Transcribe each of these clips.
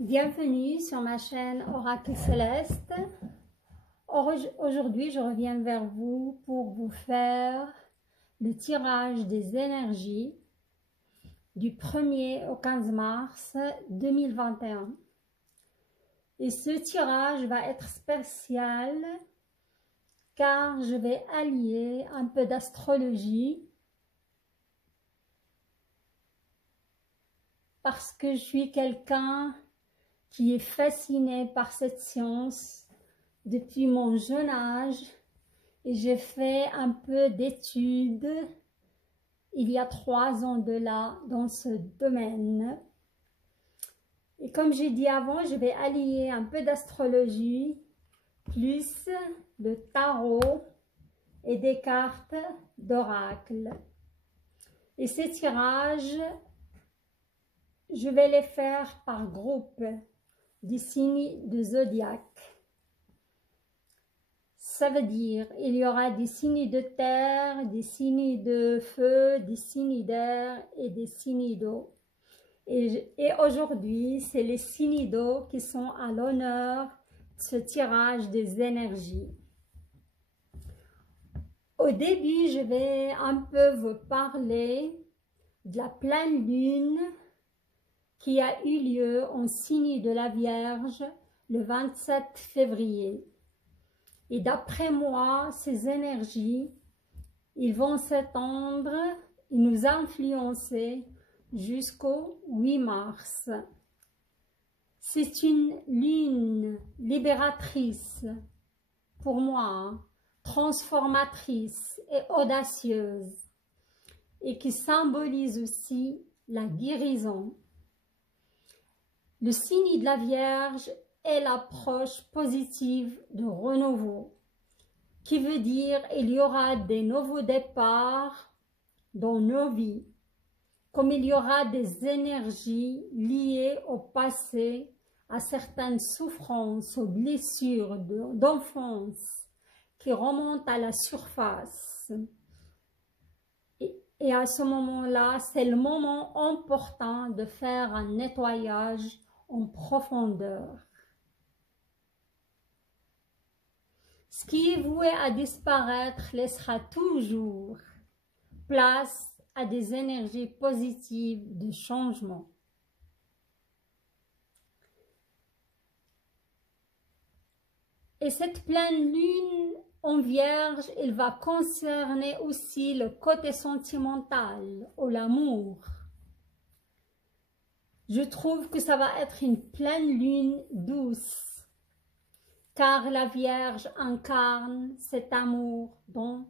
Bienvenue sur ma chaîne Oracle Céleste. Aujourd'hui, je reviens vers vous pour vous faire le tirage des énergies du 1er au 15 mars 2021. Et ce tirage va être spécial car je vais allier un peu d'astrologie parce que je suis quelqu'un qui est fasciné par cette science depuis mon jeune âge et j'ai fait un peu d'études il y a 3 ans de là dans ce domaine. Et comme j'ai dit avant, je vais allier un peu d'astrologie plus le tarot et des cartes d'oracle. Et ces tirages, je vais les faire par groupe des signes de zodiaque. Ça veut dire il y aura des signes de terre, des signes de feu, des signes d'air et des signes d'eau. Et aujourd'hui, c'est les signes d'eau qui sont à l'honneur de ce tirage des énergies. Au début, je vais un peu vous parler de la pleine lune qui a eu lieu en signe de la Vierge le 27 février. Et d'après moi, ces énergies, ils vont s'étendre et nous influencer jusqu'au 8 mars. C'est une lune libératrice pour moi, transformatrice et audacieuse et qui symbolise aussi la guérison. Le signe de la Vierge est l'approche positive de renouveau, qui veut dire il y aura des nouveaux départs dans nos vies, comme il y aura des énergies liées au passé, à certaines souffrances, aux blessures d'enfance qui remontent à la surface. Et à ce moment-là, c'est le moment important de faire un nettoyage en profondeur. Ce qui est voué à disparaître laissera toujours place à des énergies positives de changement. Et cette pleine lune en Vierge, elle va concerner aussi le côté sentimental ou l'amour. Je trouve que ça va être une pleine lune douce, car la Vierge incarne cet amour dont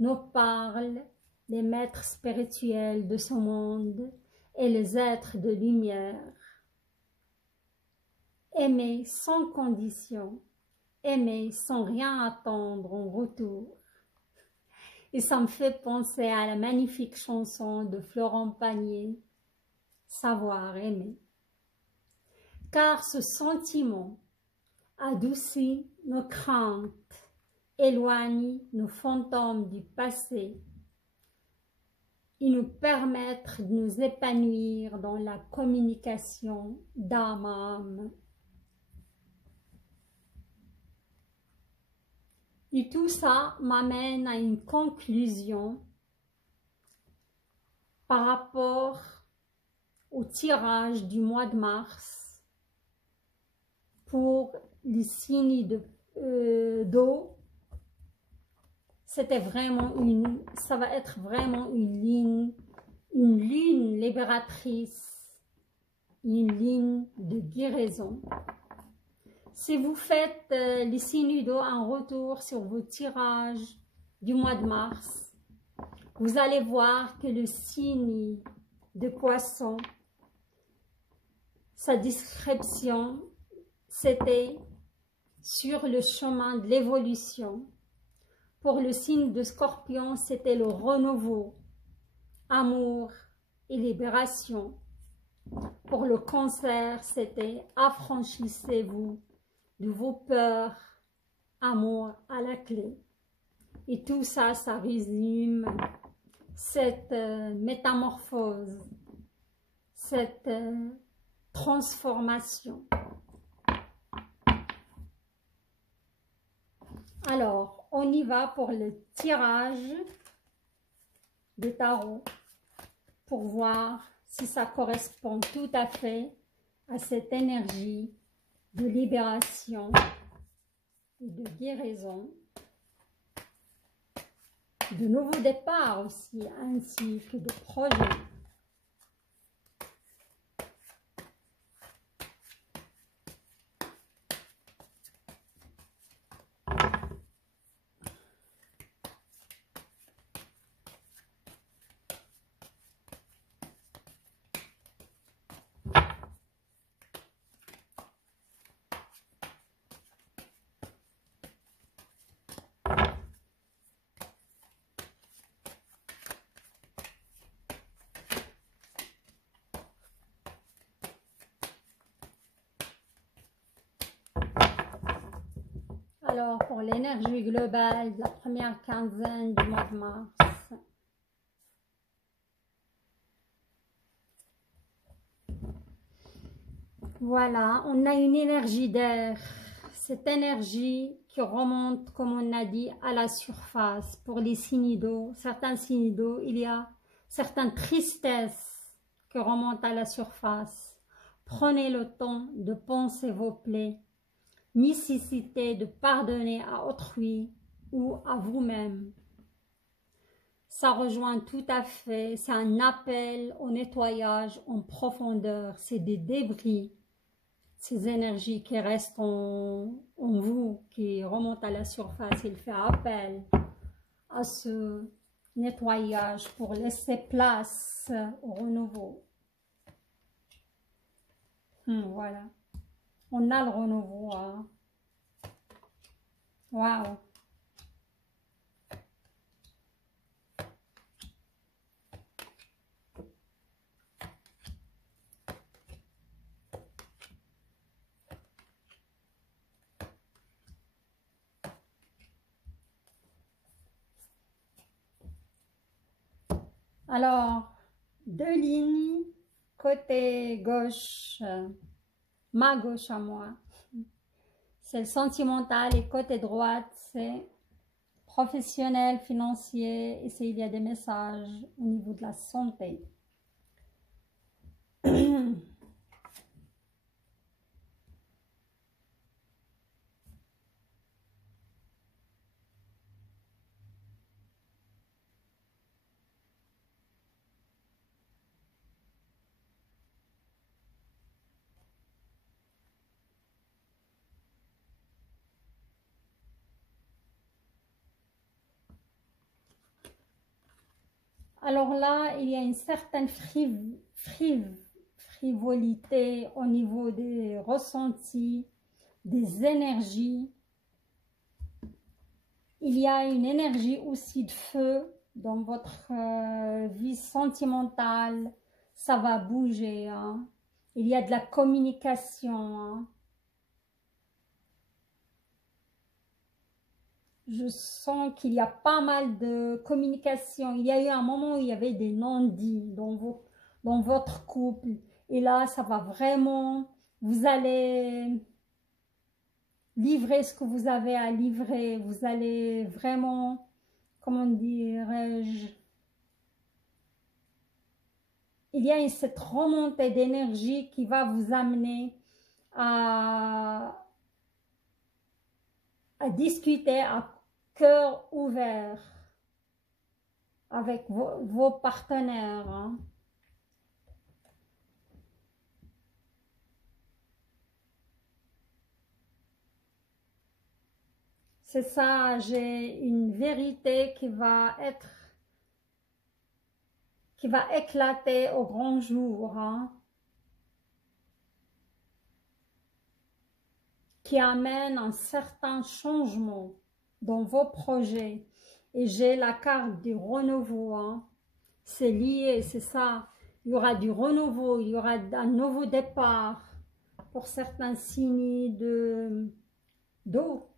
nous parlent les maîtres spirituels de ce monde et les êtres de lumière. Aimer sans condition, aimer sans rien attendre en retour. Et ça me fait penser à la magnifique chanson de Florent Pagny, Savoir aimer. Car ce sentiment adoucit nos craintes, éloigne nos fantômes du passé et nous permettre de nous épanouir dans la communication d'âme à âme. Et tout ça m'amène à une conclusion par rapport au tirage du mois de mars pour les signes d'eau. C'était vraiment ça va être vraiment une lune libératrice, une ligne de guérison. Si vous faites les signes d'eau en retour sur vos tirages du mois de mars, vous allez voir que le signe de Poisson, sa description, c'était sur le chemin de l'évolution. Pour le signe de Scorpion, c'était le renouveau, amour et libération. Pour le Cancer, c'était affranchissez-vous de vos peurs, amour à la clé. Et tout ça, ça résume cette métamorphose, cette transformation. Alors, on y va pour le tirage de tarot pour voir si ça correspond tout à fait à cette énergie de libération et de guérison, de nouveaux départs aussi, ainsi que de projets. Alors, pour l'énergie globale de la première quinzaine du mois de mars, voilà, on a une énergie d'air. Cette énergie qui remonte, comme on a dit, à la surface. Pour les signes d'eau, certains signes d'eau, il y a certaines tristesses qui remontent à la surface. Prenez le temps de penser vos plaies. Nécessité de pardonner à autrui ou à vous-même. Ça rejoint tout à fait, c'est un appel au nettoyage en profondeur, c'est des débris, ces énergies qui restent en vous, qui remontent à la surface. Il fait appel à ce nettoyage pour laisser place au renouveau. Voilà. On a le renouveau. Hein. Waouh! Alors, deux lignes, côté gauche, ma gauche à moi, c'est le sentimental et côté droite, c'est professionnel, financier, et il y a des messages au niveau de la santé. Alors là, il y a une certaine frivolité au niveau des ressentis, des énergies. Il y a une énergie aussi de feu dans votre vie sentimentale. Ça va bouger. Hein. Il y a de la communication. Hein. Je sens qu'il y a pas mal de communication. Il y a eu un moment où il y avait des non-dits dans votre couple. Et là, ça va vraiment, vous allez livrer ce que vous avez à livrer. Vous allez vraiment, comment dirais-je, il y a cette remontée d'énergie qui va vous amener à discuter à cœur ouvert avec vos partenaires. Hein. C'est ça, j'ai une vérité qui va éclater au grand jour, hein, qui amène un certain changement dans vos projets. Et j'ai la carte du renouveau, hein. C'est lié, c'est ça. Il y aura du renouveau, il y aura un nouveau départ pour certains signes d'eau.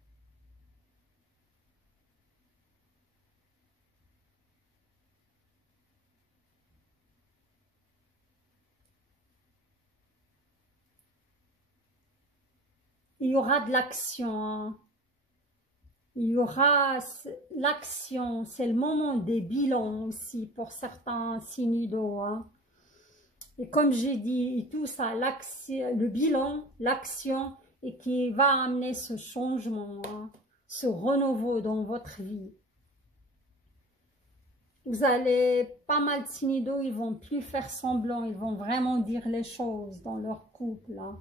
il y aura de l'action, hein. Il y aura l'action, c'est le moment des bilans aussi pour certains signes-d'eau, hein. Et comme j'ai dit, tout ça, le bilan, l'action, et qui va amener ce changement, hein, ce renouveau dans votre vie. Vous allez, pas mal de signes d'eau, ils vont plus faire semblant, ils vont vraiment dire les choses dans leur couple, hein.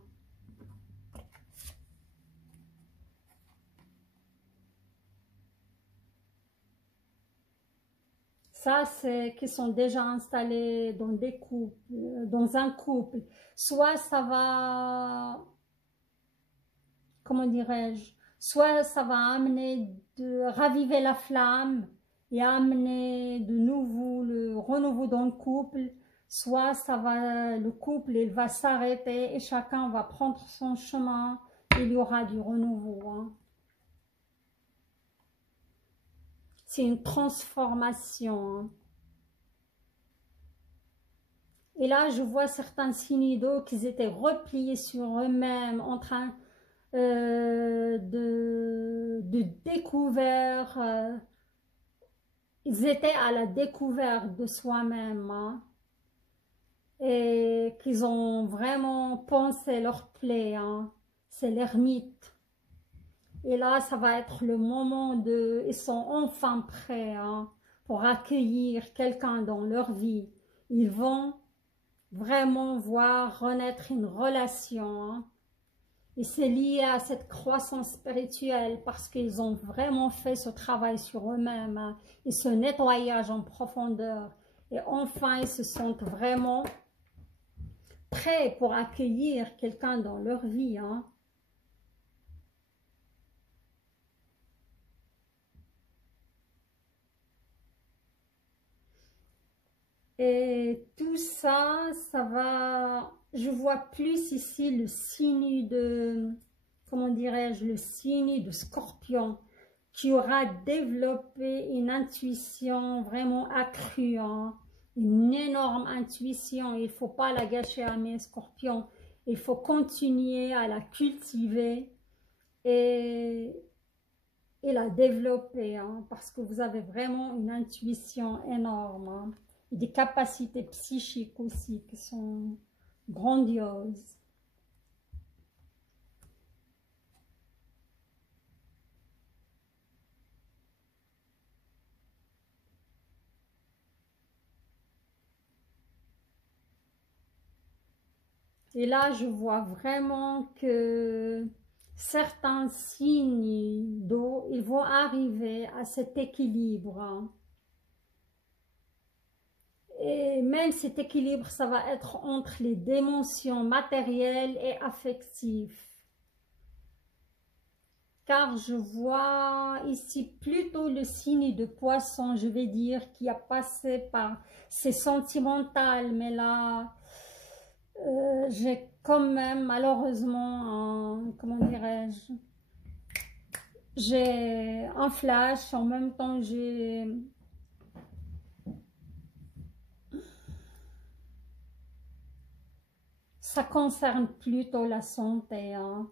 Ça, c'est qui sont déjà installés dans des couples, dans un couple. Soit ça va, comment dirais-je, soit ça va amener de raviver la flamme et amener de nouveau le renouveau dans le couple, soit ça va, le couple il va s'arrêter et chacun va prendre son chemin, il y aura du renouveau, hein. C'est une transformation, hein. Et là, je vois certains signes d'eau qui étaient repliés sur eux-mêmes, en train de découvert. Ils étaient à la découverte de soi-même, hein, et qu'ils ont vraiment pensé leur plaie, hein. C'est l'ermite. Et là, ça va être le moment de... Ils sont enfin prêts, hein, pour accueillir quelqu'un dans leur vie. Ils vont vraiment voir renaître une relation, hein. Et c'est lié à cette croissance spirituelle parce qu'ils ont vraiment fait ce travail sur eux-mêmes, hein, et ce nettoyage en profondeur. Et enfin, ils se sentent vraiment prêts pour accueillir quelqu'un dans leur vie, hein. Et tout ça, ça va... Je vois plus ici le signe de... Comment dirais-je? Le signe de Scorpion qui aura développé une intuition vraiment accrue, hein, une énorme intuition. Il ne faut pas la gâcher à mes Scorpions. Il faut continuer à la cultiver et la développer, hein, parce que vous avez vraiment une intuition énorme, hein. Et des capacités psychiques aussi qui sont grandioses. Et là, je vois vraiment que certains signes d'eau, ils vont arriver à cet équilibre, hein. Et même cet équilibre, ça va être entre les dimensions matérielles et affectives. Car je vois ici plutôt le signe de Poisson, je vais dire, qui a passé par... C'est sentimental, mais là, j'ai quand même, malheureusement, comment dirais-je, j'ai un flash, en même temps j'ai... Ça concerne plutôt la santé, hein.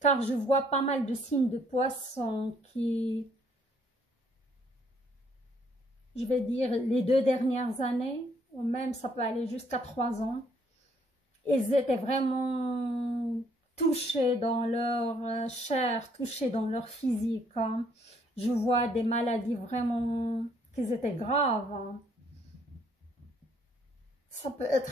Car je vois pas mal de signes de Poisson qui, je vais dire, les 2 dernières années, ou même ça peut aller jusqu'à 3 ans, ils étaient vraiment touchés dans leur chair, touchés dans leur physique, hein. Je vois des maladies vraiment qui étaient graves, hein. Ça peut être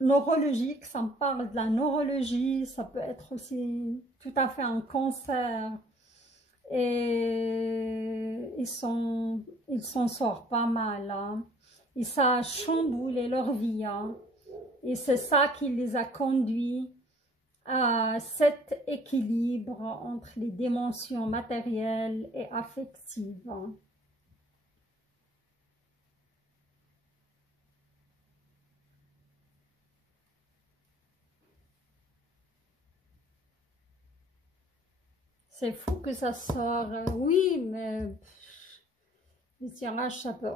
neurologique, ça me parle de la neurologie, ça peut être aussi tout à fait un cancer. Et ils s'en sortent pas mal, hein. Et ça a chamboulé leur vie, hein. Et c'est ça qui les a conduits à cet équilibre entre les dimensions matérielles et affectives, hein. C'est fou que ça sort, oui, mais le tirage, ça peut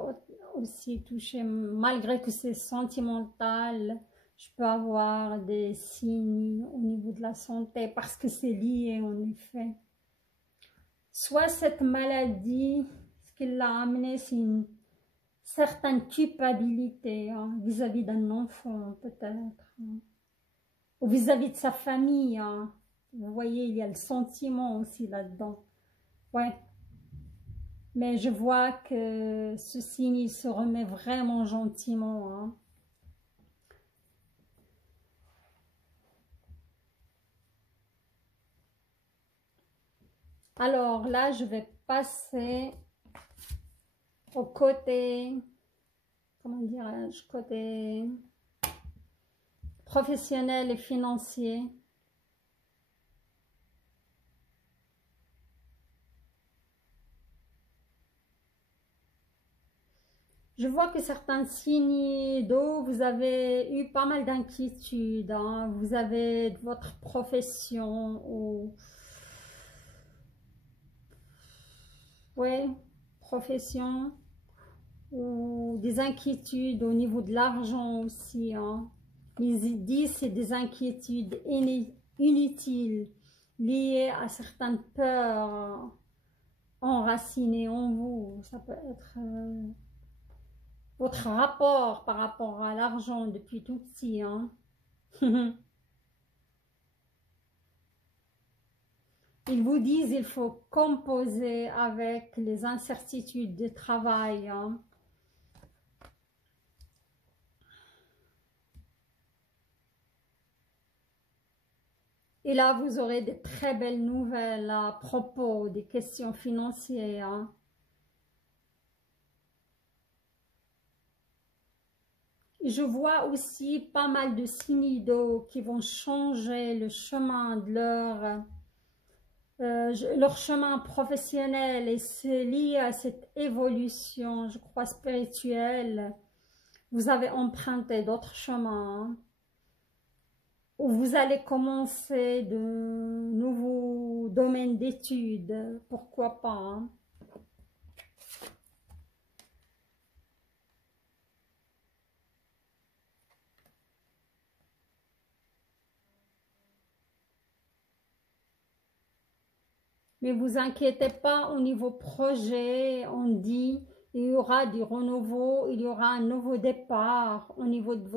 aussi toucher, malgré que c'est sentimental, je peux avoir des signes au niveau de la santé parce que c'est lié en effet. Soit cette maladie, ce qui l'a amené, c'est une certaine culpabilité vis-à-vis d'un enfant peut-être, ou vis-à-vis de sa famille. Vous voyez, il y a le sentiment aussi là-dedans. Ouais. Mais je vois que ce signe, il se remet vraiment gentiment. Alors là, je vais passer au côté, comment dirais-je, côté professionnel et financier. Je vois que certains signes d'eau, vous avez eu pas mal d'inquiétudes. Vous avez votre profession ou... Ouais, profession ou des inquiétudes au niveau de l'argent aussi. Ils disent que c'est des inquiétudes inutiles liées à certaines peurs enracinées en vous. Ça peut être votre rapport par rapport à l'argent depuis tout petit. Ils vous disent qu'il faut composer avec les incertitudes du travail. Et là, vous aurez de très belles nouvelles à propos des questions financières. Je vois aussi pas mal de signes d'eau qui vont changer le chemin de leur chemin professionnel et c'est lié à cette évolution, je crois, spirituelle. Vous avez emprunté d'autres chemins où vous allez commencer de nouveaux domaines d'études, pourquoi pas. Mais vous inquiétez pas au niveau projet, on dit il y aura du renouveau, il y aura un nouveau départ au niveau de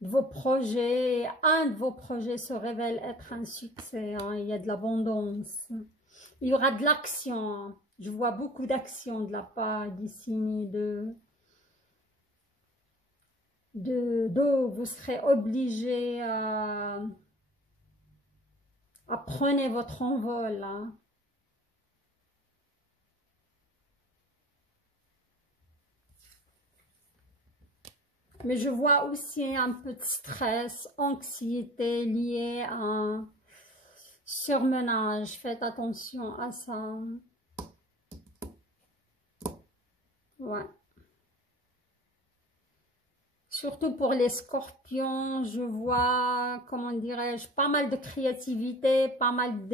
vos projets. Un de vos projets se révèle être un succès, il y a de l'abondance. Il y aura de l'action, je vois beaucoup d'action de la part d'ici d'eau. Vous serez obligé à prendre votre envol. Mais je vois aussi un peu de stress, anxiété liée à un surmenage. Faites attention à ça. Ouais. Surtout pour les scorpions, je vois, comment dirais-je, pas mal de créativité, pas mal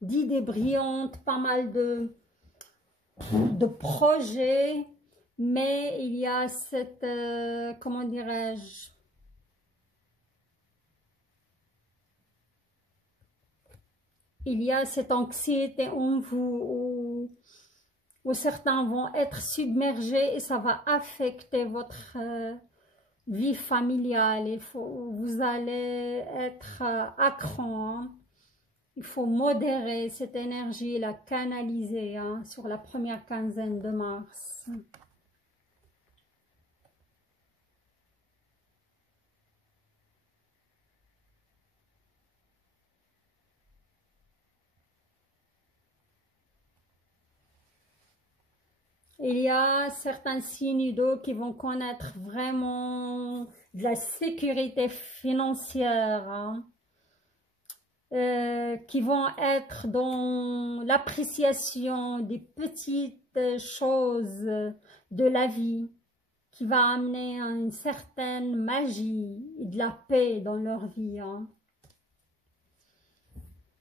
d'idées brillantes, pas mal de projets. Mais il y a cette, comment dirais-je, il y a cette anxiété en vous où certains vont être submergés et ça va affecter votre vie familiale. Vous allez être à cran. Il faut modérer cette énergie, la canaliser sur la première quinzaine de mars. Il y a certains signes d'eau qui vont connaître vraiment de la sécurité financière, qui vont être dans l'appréciation des petites choses de la vie, qui va amener une certaine magie et de la paix dans leur vie.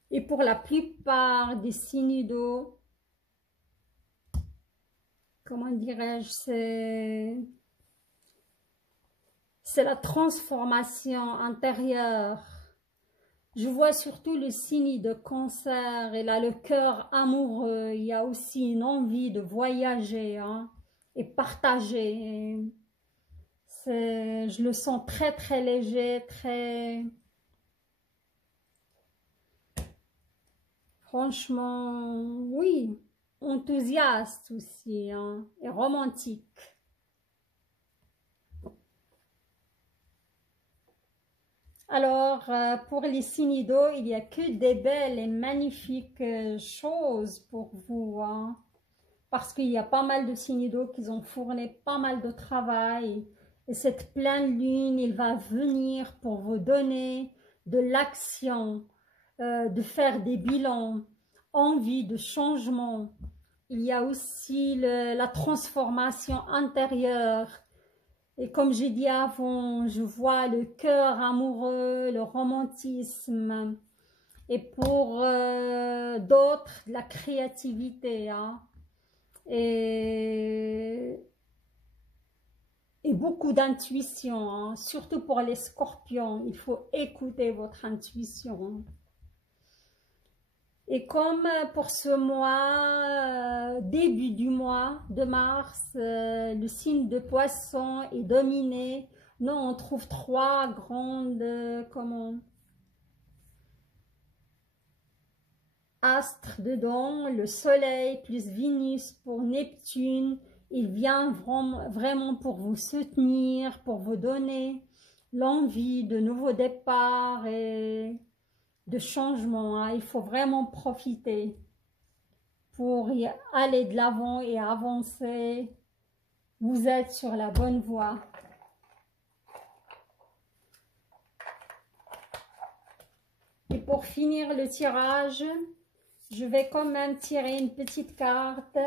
Et pour la plupart des signes d'eau, comment dirais-je, c'est la transformation intérieure. Je vois surtout le signe de Cancer, et là le cœur amoureux, il y a aussi une envie de voyager hein, et partager. Je le sens très très léger, très... Franchement, oui, enthousiaste aussi hein, et romantique. Alors, pour les signes d'eau, il n'y a que des belles et magnifiques choses pour vous. Hein, parce qu'il y a pas mal de signes d'eau qui ont fourni pas mal de travail. Et cette pleine lune, il va venir pour vous donner de l'action, de faire des bilans, envie de changement. Il y a aussi la transformation intérieure. Et comme j'ai dit avant, je vois le cœur amoureux, le romantisme. Et pour d'autres, la créativité. Hein. Et beaucoup d'intuition. Hein. Surtout pour les scorpions, il faut écouter votre intuition. Et comme pour ce mois, début du mois de mars, le signe de poisson est dominé. Non, on trouve trois grandes, astres dedans. Le soleil plus Vénus pour Neptune. Il vient vraiment pour vous soutenir, pour vous donner l'envie de nouveaux départs et de changement. Hein. Il faut vraiment profiter pour y aller de l'avant et avancer. Vous êtes sur la bonne voie. Et pour finir le tirage, je vais quand même tirer une petite carte,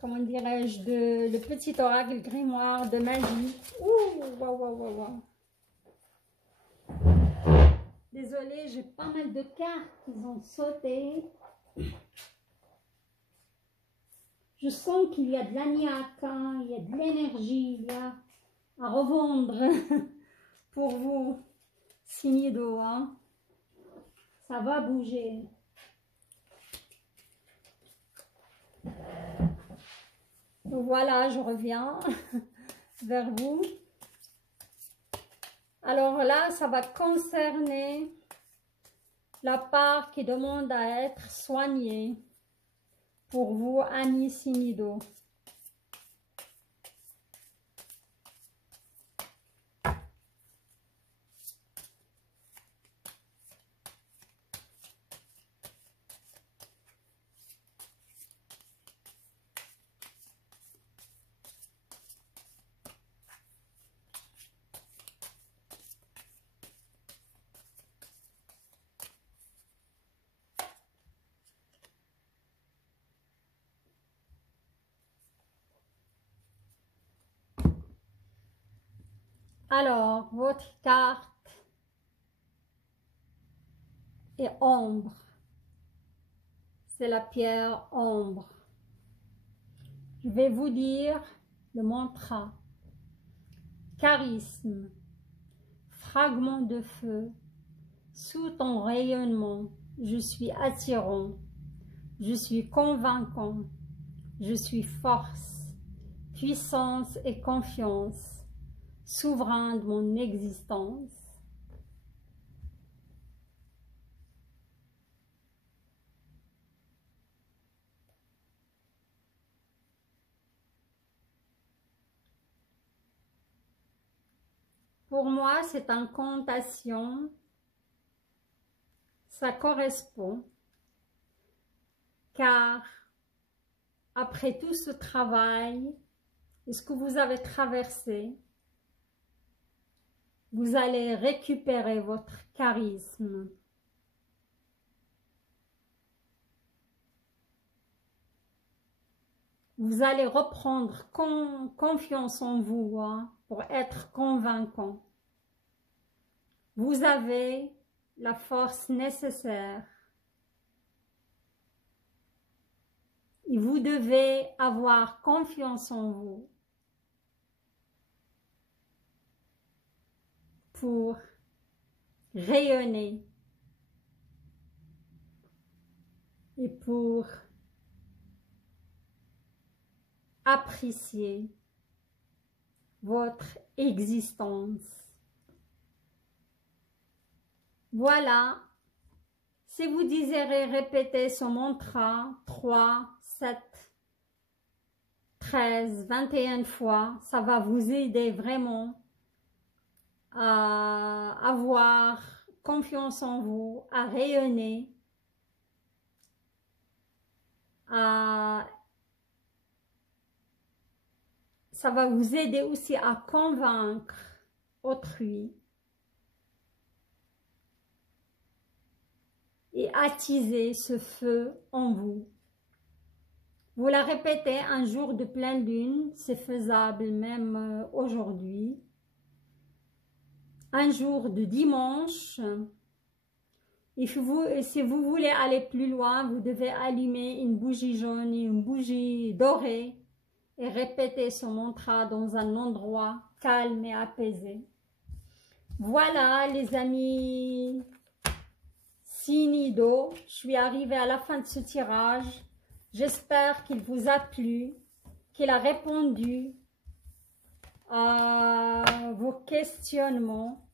comment dirais-je, le petit oracle grimoire de magie. Ouh, waouh, waouh, waouh, waouh. Désolée, j'ai pas mal de cartes qui ont sauté. Je sens qu'il y a de l'agnac, hein, il y a de l'énergie, il y a à revendre pour vous, signe d'eau. Hein. Ça va bouger. Donc voilà, je reviens vers vous. Alors là, ça va concerner la part qui demande à être soignée pour vous, amis signes d'eau. Alors, votre carte est ombre. C'est la pierre ombre. Je vais vous dire le mantra. Charisme, fragment de feu, sous ton rayonnement, je suis attirant, je suis convaincant, je suis force, puissance et confiance, souverain de mon existence. Pour moi, cette incantation, ça correspond, car après tout ce travail et ce que vous avez traversé, vous allez récupérer votre charisme. Vous allez reprendre confiance en vous hein, pour être convaincant. Vous avez la force nécessaire. Et vous devez avoir confiance en vous. pour rayonner et pour apprécier votre existence. Voilà. Si vous désirez répéter ce mantra 3, 7, 13, 21 fois, ça va vous aider vraiment à avoir confiance en vous, à rayonner, ça va vous aider aussi à convaincre autrui et attiser ce feu en vous. Vous la répétez un jour de pleine lune, c'est faisable même aujourd'hui. Un jour de dimanche. Et si vous voulez aller plus loin, vous devez allumer une bougie jaune et une bougie dorée et répéter ce mantra dans un endroit calme et apaisé. Voilà les amis signes d'eau, je suis arrivée à la fin de ce tirage. J'espère qu'il vous a plu, qu'il a répondu à vos questionnements.